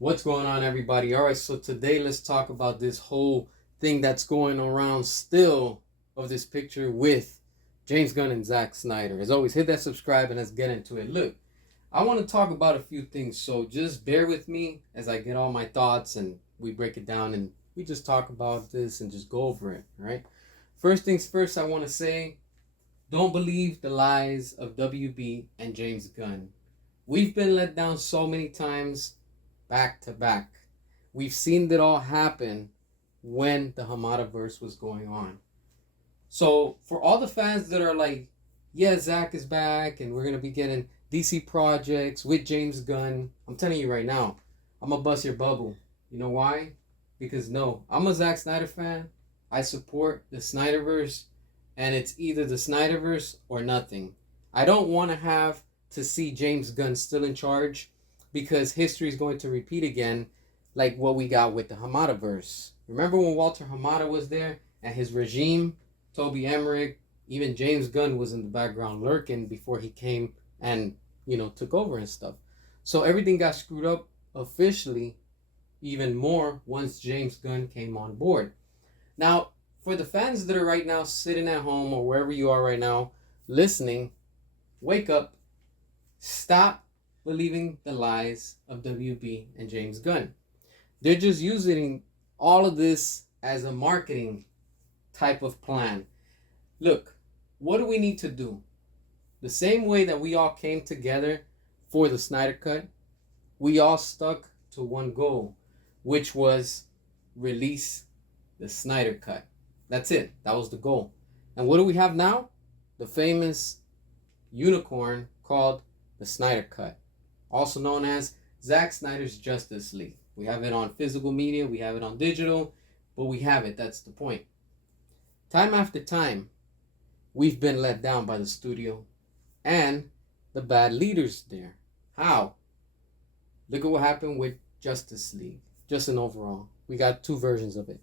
What's going on, everybody? All right, so today let's talk about this whole thing that's going around still of this picture with James Gunn and Zack Snyder. As always, hit that subscribe and let's get into it. Look, I want to talk about a few things, so just bear with me as I get all my thoughts and we break it down and we just talk about this and just go over it, all right? First things first, I want to say don't believe the lies of WB and James Gunn. We've been let down so many times back to back. We've seen it all happen when the Hamadaverse was going on. So for all the fans that are like, yeah, Zach is back and we're going to be getting DC projects with James Gunn, I'm telling you right now, I'm going to bust your bubble. You know why? Because no, I'm a Zack Snyder fan. I support the Snyderverse, and it's either the Snyderverse or nothing. I don't want to have to see James Gunn still in charge, because history is going to repeat again, like what we got with the Hamadaverse. Remember when Walter Hamada was there and his regime, Toby Emmerich, even James Gunn was in the background lurking before he came and, took over and stuff. So everything got screwed up officially even more once James Gunn came on board. Now, for the fans that are right now sitting at home or wherever you are right now listening, wake up, stop believing the lies of WB and James Gunn. They're just using all of this as a marketing type of plan. Look, what do we need to do? The same way that we all came together for the Snyder Cut, we all stuck to one goal, which was release the Snyder Cut. That's it. That was the goal. And what do we have now? The famous unicorn called the Snyder Cut, also known as Zack Snyder's Justice League. We have it on physical media, we have it on digital, but we have it. That's the point. Time after time, we've been let down by the studio and the bad leaders there. How? Look at what happened with Justice League. Just an overall. We got two versions of it.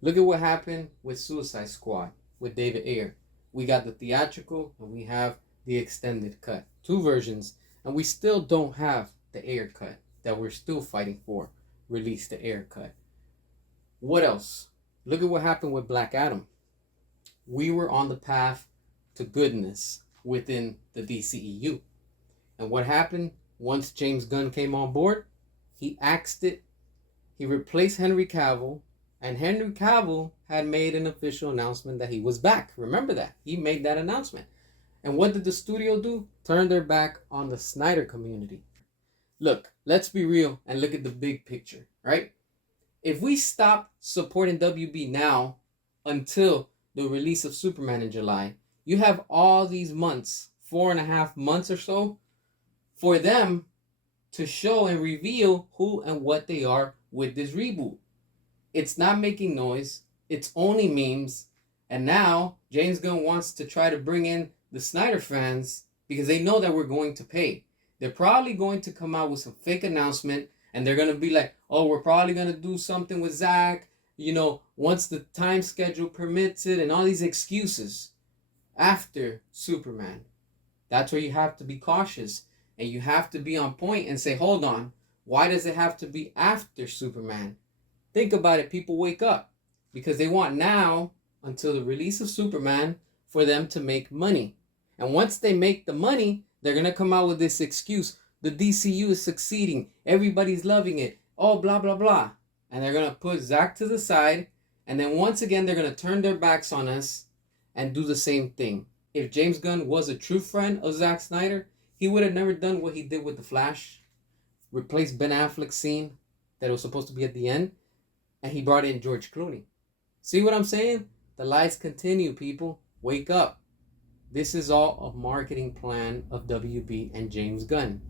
Look at what happened with Suicide Squad with David Ayer. We got the theatrical and we have the extended cut. Two versions. And we still don't have the Ayer cut that we're still fighting for. Release the Ayer cut. What else? Look at what happened with Black Adam. We were on the path to goodness within the DCEU. And what happened once James Gunn came on board? He axed it. He replaced Henry Cavill. And Henry Cavill had made an official announcement that he was back. Remember that. He made that announcement. And what did the studio do? Turn their back on the Snyder community. Look, let's be real and look at the big picture, right? If we stop supporting WB now until the release of Superman in July, you have all these months, 4.5 months or so, for them to show and reveal who and what they are with this reboot. It's not making noise. It's only memes. And now James Gunn wants to try to bring in the Snyder fans because they know that we're going to pay. They're probably going to come out with some fake announcement and they're going to be like, oh, we're probably going to do something with Zach, once the time schedule permits it, and all these excuses after Superman. That's where you have to be cautious and you have to be on point and say, hold on, why does it have to be after Superman? Think about it, people wake up because they want now until the release of Superman for them to make money. And once they make the money, they're going to come out with this excuse. The DCU is succeeding. Everybody's loving it. Oh, blah, blah, blah. And they're going to put Zack to the side. And then once again, they're going to turn their backs on us and do the same thing. If James Gunn was a true friend of Zack Snyder, he would have never done what he did with The Flash. Replaced Ben Affleck's scene that was supposed to be at the end. And he brought in George Clooney. See what I'm saying? The lies continue, people. Wake up. This is all a marketing plan of WB and James Gunn.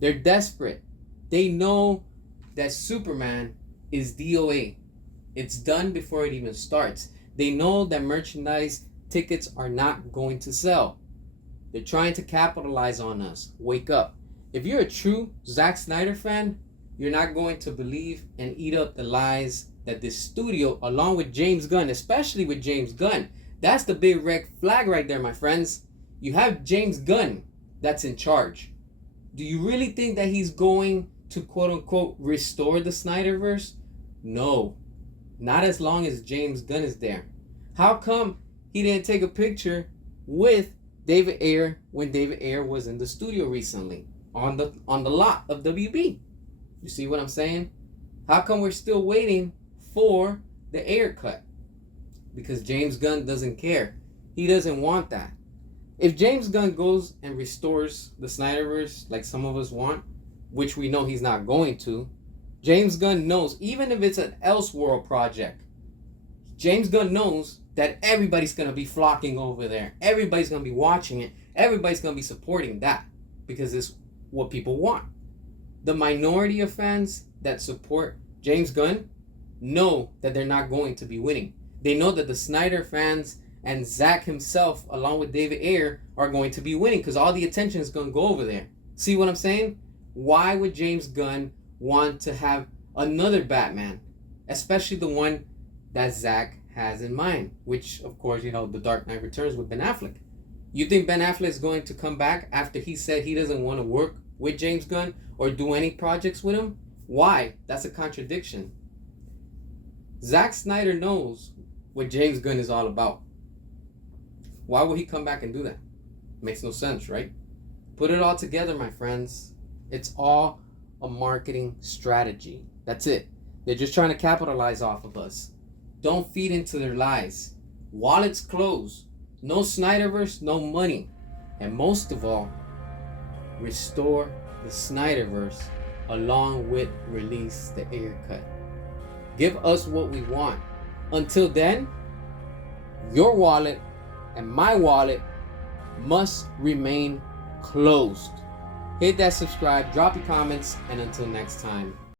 They're desperate. They know that Superman is DOA. It's done before it even starts. They know that merchandise tickets are not going to sell. They're trying to capitalize on us. Wake up. If you're a true Zack Snyder fan, you're not going to believe and eat up the lies that this studio, along with James Gunn, especially with James Gunn, that's the big red flag right there, my friends. You have James Gunn that's in charge. Do you really think that he's going to quote unquote restore the Snyderverse? No, not as long as James Gunn is there. How come he didn't take a picture with David Ayer when David Ayer was in the studio recently on the lot of WB? You see what I'm saying? How come we're still waiting for the Ayer cut? Because James Gunn doesn't care. He doesn't want that. If James Gunn goes and restores the Snyderverse like some of us want, which we know he's not going to, James Gunn knows, even if it's an Elseworld project, James Gunn knows that everybody's going to be flocking over there. Everybody's going to be watching it. Everybody's going to be supporting that because it's what people want. The minority of fans that support James Gunn know that they're not going to be winning. They know that the Snyder fans and Zack himself, along with David Ayer, are going to be winning because all the attention is going to go over there. See what I'm saying? Why would James Gunn want to have another Batman, especially the one that Zack has in mind, which, of course, The Dark Knight Returns with Ben Affleck? You think Ben Affleck is going to come back after he said he doesn't want to work with James Gunn or do any projects with him? Why? That's a contradiction. Zack Snyder knows what James Gunn is all about. Why would he come back and do that? Makes no sense, right? Put it all together, my friends. It's all a marketing strategy. That's it. They're just trying to capitalize off of us. Don't feed into their lies. Wallets closed. No Snyderverse, no money. And most of all, restore the Snyderverse along with release the Ayer cut. Give us what we want. Until then, your wallet and my wallet must remain closed. Hit that subscribe, drop your comments, and until next time,